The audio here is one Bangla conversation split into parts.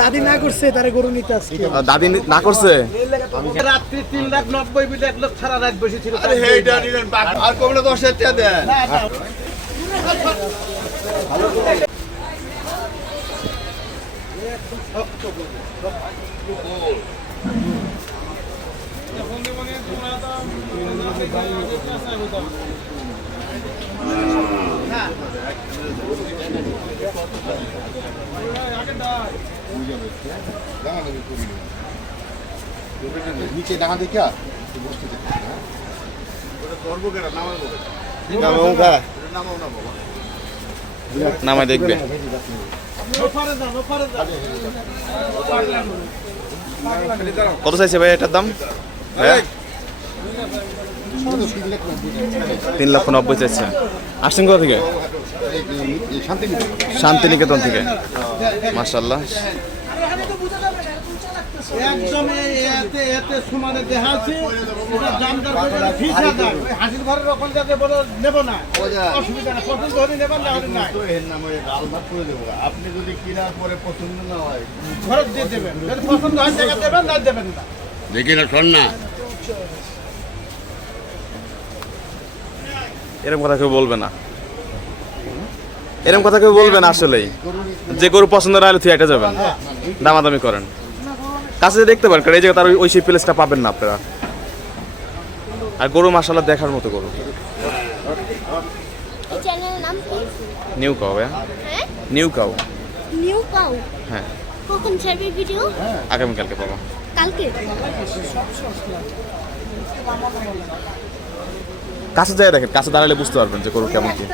দাদি না করছে তারে গরু নিতে আসছে দাদি না করছে রাত্রি তিন লাখ নব্বই বিলে এক লোক সারা রাত বসেছিল আর কমলে দশ হাজার টাকা দেন না। নিচে ডাকা দেখা নামাই দেখবে। কত চাইছে ভাই এটার দাম? তিন লক্ষ নব্বই চাইছে। আসছেন কোথা থেকে? শান্তিনিকেতন থেকে। মার্শাল্লাহ একদম এতে এতে সমানে দেখা ওটা দাম করে ফিস হাজার। হাসির ঘরের ওখান থেকে বলে নেব না। অসুবিধা না পছন্দ হলে নেবেন না হলে নাই। আপনি যদি কেনার পরে পছন্দ না হয় ঘরে দিয়ে দেবেন। যদি পছন্দ হয় দেবেন না দেবেন না। দেখি না শোন না। এরকম কথা কেউ বলবে না। এরকম কথা কেউ বলবে না আসলেই। যে গরু পছন্দ না হলে তুই এটা যাবেন। দামাদামি করেন। কাছে দেখতে পারেন কারণ এই জায়গায় তার ওই- সেই প্লেসটা পাবেন না আপনারা। আর গরু মাসাল্লাহ দেখার মতো গরু। নিউ কাউ হ্যাঁ? নিউ কাউ নিউ কাউ হ্যাঁ। কখন ছাড়বে ভিডিও আগামীকালকে পাবো। কালকে? কাছে যায় দেখেন কাছে দাঁড়ালে বুঝতে পারবেন যে গরু কেমন কি।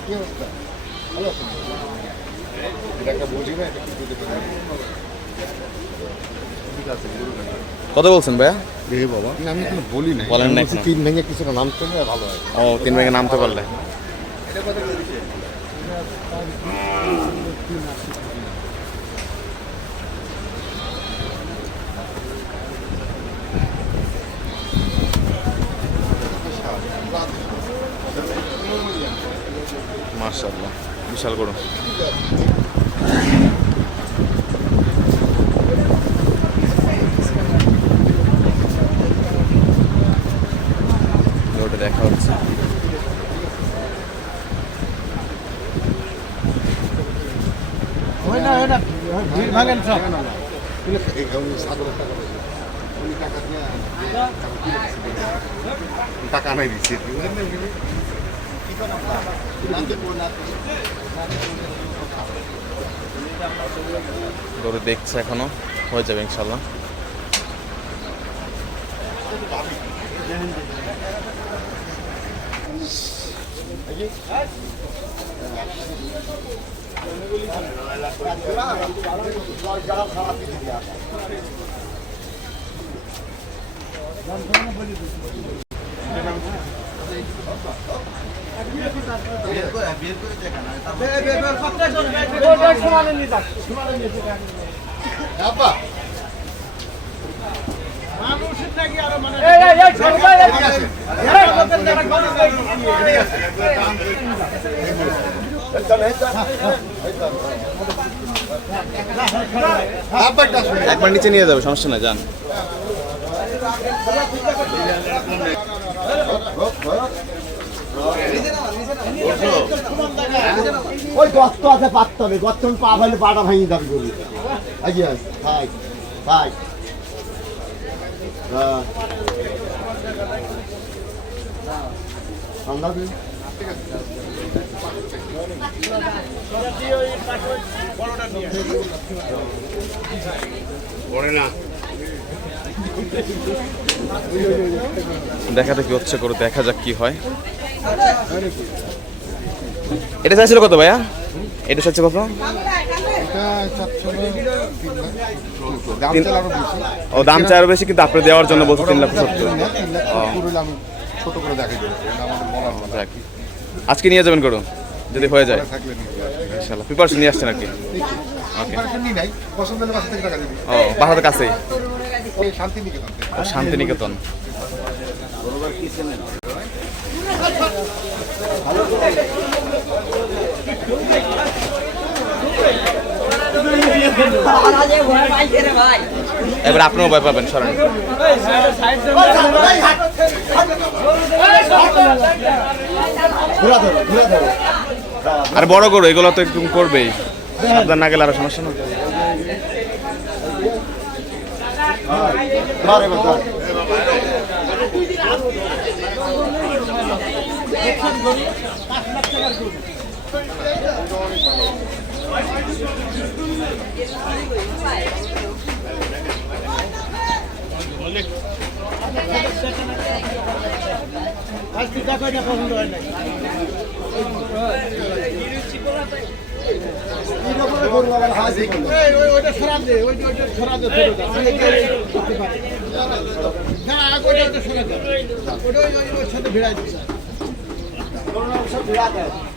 কি না না। কত বলছেন ভাইয়া? বাবা। আমি এখনও বলি নাই। বলেন। তিন ভেঙে কিছু একটা নাম ভালো হয়। ও তিন নামতে পারলে। মার্শাল্লাহ বিশাল গরু গরুটা দেখা হচ্ছে হয় না হয় না ভিড় ভাঙেন সব এই কারণে সাধারণ টাকা পয়সা। উনি টাকা দিয়ে টাকা নাই দিচ্ছে গরু দেখছে এখনও। হয়ে যাবে ইনশাল্লাহ। সমানে নিয়ে যান সমানে নিয়ে যান আব্বা একবার নিচে নিয়ে যাবে সমস্যা নাই যান। ওই গর্ত আছে পাততে হবে গর্ত পা ফেলে পাটা ভাঙি দাবি করি ভাই ভাই। হ্যাঁ। দিন। দেখাতে কি হচ্ছে করো দেখা যাক কি হয়। এটা চাইছিল কত ভাইয়া? এটা চাইছে কত? ও, দাম চাই আরও বেশি, কিন্তু আপনি দেওয়ার জন্য বলছে তিন লাখ সত্তর। আজকে নিয়ে যাবেন করুন যদি হয়ে যায়। নিয়ে আসছেন আর কি। ও বাহাদের শান্তিনিকেতন। এবার আপনিও ভয় পাবেন, সরেন। আর বড় করো এগুলো তো একটু করবেই। সাবধান না গেলে আরও সমস্যা না? এবার ধর আজকে দেখা যা পছন্দ হয় না ওইটা দে ওইটা সরাব দে না ওইটা সরাব দে ওইটা ওই সাথে ভিড়াই দিচ্ছে ভিড়া দেয়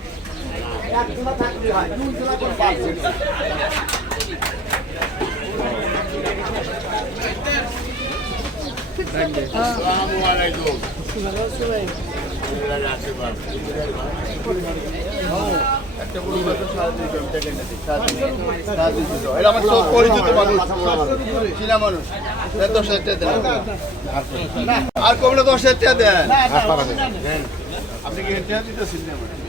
আর কমলে দশ হাজার টাকা দেন। আপনি কি দিতেছেন?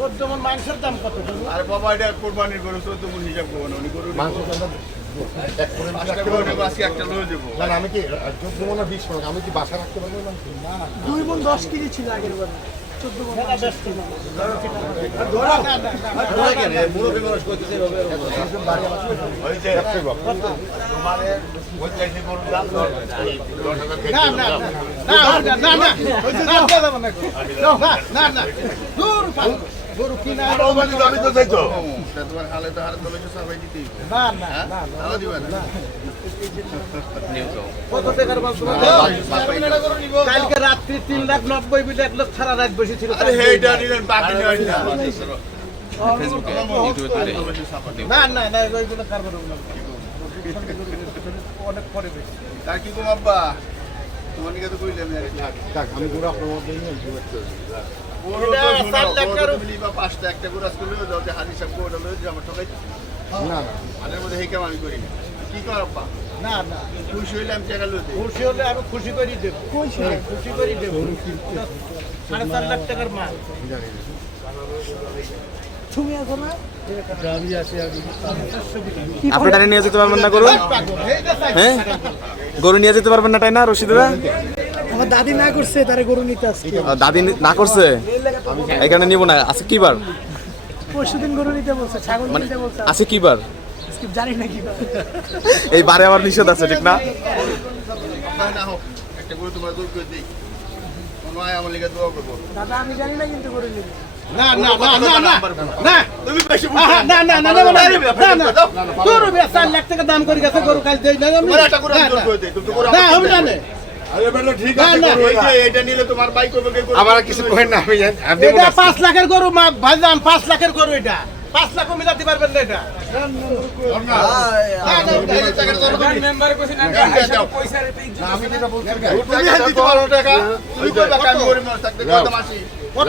চোদ্দ মণ মাংসের দাম কত? আর বাবা এটা কোরবানির গরু চোদ্দ মন হিসাব করব না উনি গরু মাংস না না, আমি কি চোদ্দ মনে বিশ মনে আমি কি বাসা রাখতে পারব মাংস? দুই বোন দশ কেজি ছিল আগের বার মেলা ব্যস্ত না। না, না, গরু কিনা আমি তোমার হালে তো তিন লাখ নব্বই মিনিট এক লক্ষ সারা রাত বসেছিল। না। না কি কম আব্বা? তোমার কইলাম আমি ঘুরা আপনার মধ্যে একটু। কারো- পাঁচটা, একটা গরু আজকে লইয়া যাও, যে হাজি সাহেব গরুটা আমার ঠকাই না। মধ্যে আমি করি না। কি কর আব্বা? না না। খুশি হইলে আমি টাকা লইতে। খুশি হলে আমি খুশি করি দেবো। খুশি করি দেবো। সাড়ে চার লাখ টাকার মাল। তুমি আছো না? আপনি নিয়ে যেতে পারবেন না গরু। হ্যাঁ? গরু নিয়ে যেতে পারবেন না তাই না রশিদরা? দাদি না করছে তারে গরু নিতে আসছে দাদি না করছে এখানে নিব না আছে কি বার পরশুদিন গরু নিতে বলছে ছাগল নিতে বলছে আছে কি বার জানি না কি এই বারে আবার নিষেধ আছে ঠিক না না হোক একটা গরু তোমার দুধ করে দিই দাদা আমি জানি না কিন্তু গরু নিতে না না না না না না তুমি বেশি না না না না না না গরু বেচা লাখ টাকা দাম করে গেছে গরু কাল দেই না আমি না আমি জানি আমার কিছু করেন না আমি এটা পাঁচ লাখের গরু ভাই দাম পাঁচ লাখের গরু এটা পাঁচ লাখ মিলাতে পারবেন না এটা কত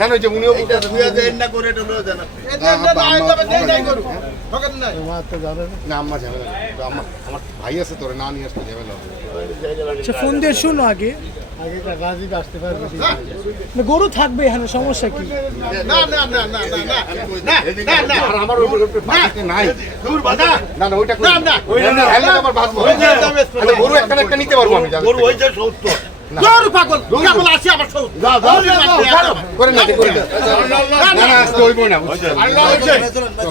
না না ওই যে উনিও না করে এটা না, আম্মা ঝামেলা। আমার ভাই আছে তোরে না নিয়ে আসতে ঝামেলা আচ্ছা ফোন দিয়ে শুনো আগে গরু থাকবে এখানে সমস্যা কি না, না, না, না, না, না। না, না, না। আর আমার ওই বাড়িতে নাই দূর বাধা। না না ওইটা না, না। ওই না হেলমেট আমার বাঁচবো ওই যে দামে আচ্ছা, গরু একটা নিতে পারব আমি গরু ওই যে দূর পাগল। কেবল আসি আবার সৌ। দূর মারতে করে না করে না না না আজকে হইব না বুঝছেন?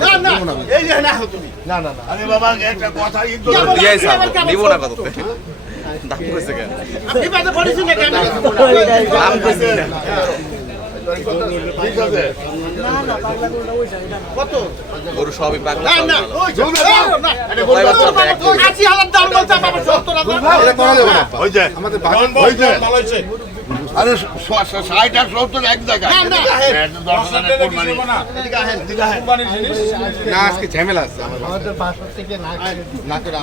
না, না। এই যে না, তুমি। না না না আরে বাবা একটা কথা ইজ্জত কেবল দিয়াই আসি, সাব নিব না কত দাম কইছে কেন আপনি বাদে পড়েছেন না কেন? দাম কইছে না ঠিক আছে না না পাগলা গরুটা ওই যায় এটা না। কত? গরু সবই পাগলা না, না, ওই না। কয় বাচ্চা দূর বাবা, আরে ষাট আর সত্তর এক জায়গায় না, আজকে ঝামেলা আছে আমাদের বাসা থেকে না করে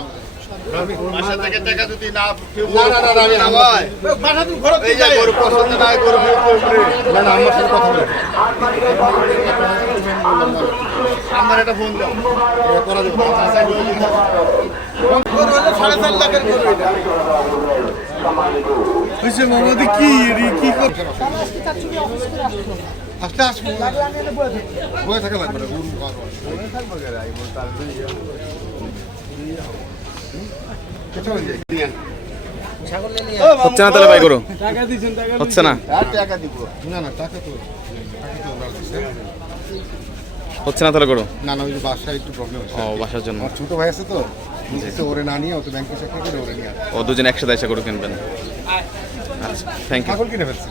আমার একটা ফোন দাও। সাড়ে চার লাখের। আসব। বয়ে থাকা লাগবে না গরু খাওয়ার হচ্ছে না তাহলে ভাই গরু হচ্ছে না। হচ্ছে না তাহলে গরু না না ওই বাসায় একটু প্রবলেম ও বাসার জন্য। ছোট ভাই আছে তো তো ওরে না নিয়ে ও তো ব্যাংকে চাকরি করে ওরে নিয়ে ও দুজন একসাথে এসে গরু কিনবেন। আচ্ছা থ্যাংক ইউ ছাগল কিনে ফেলছি।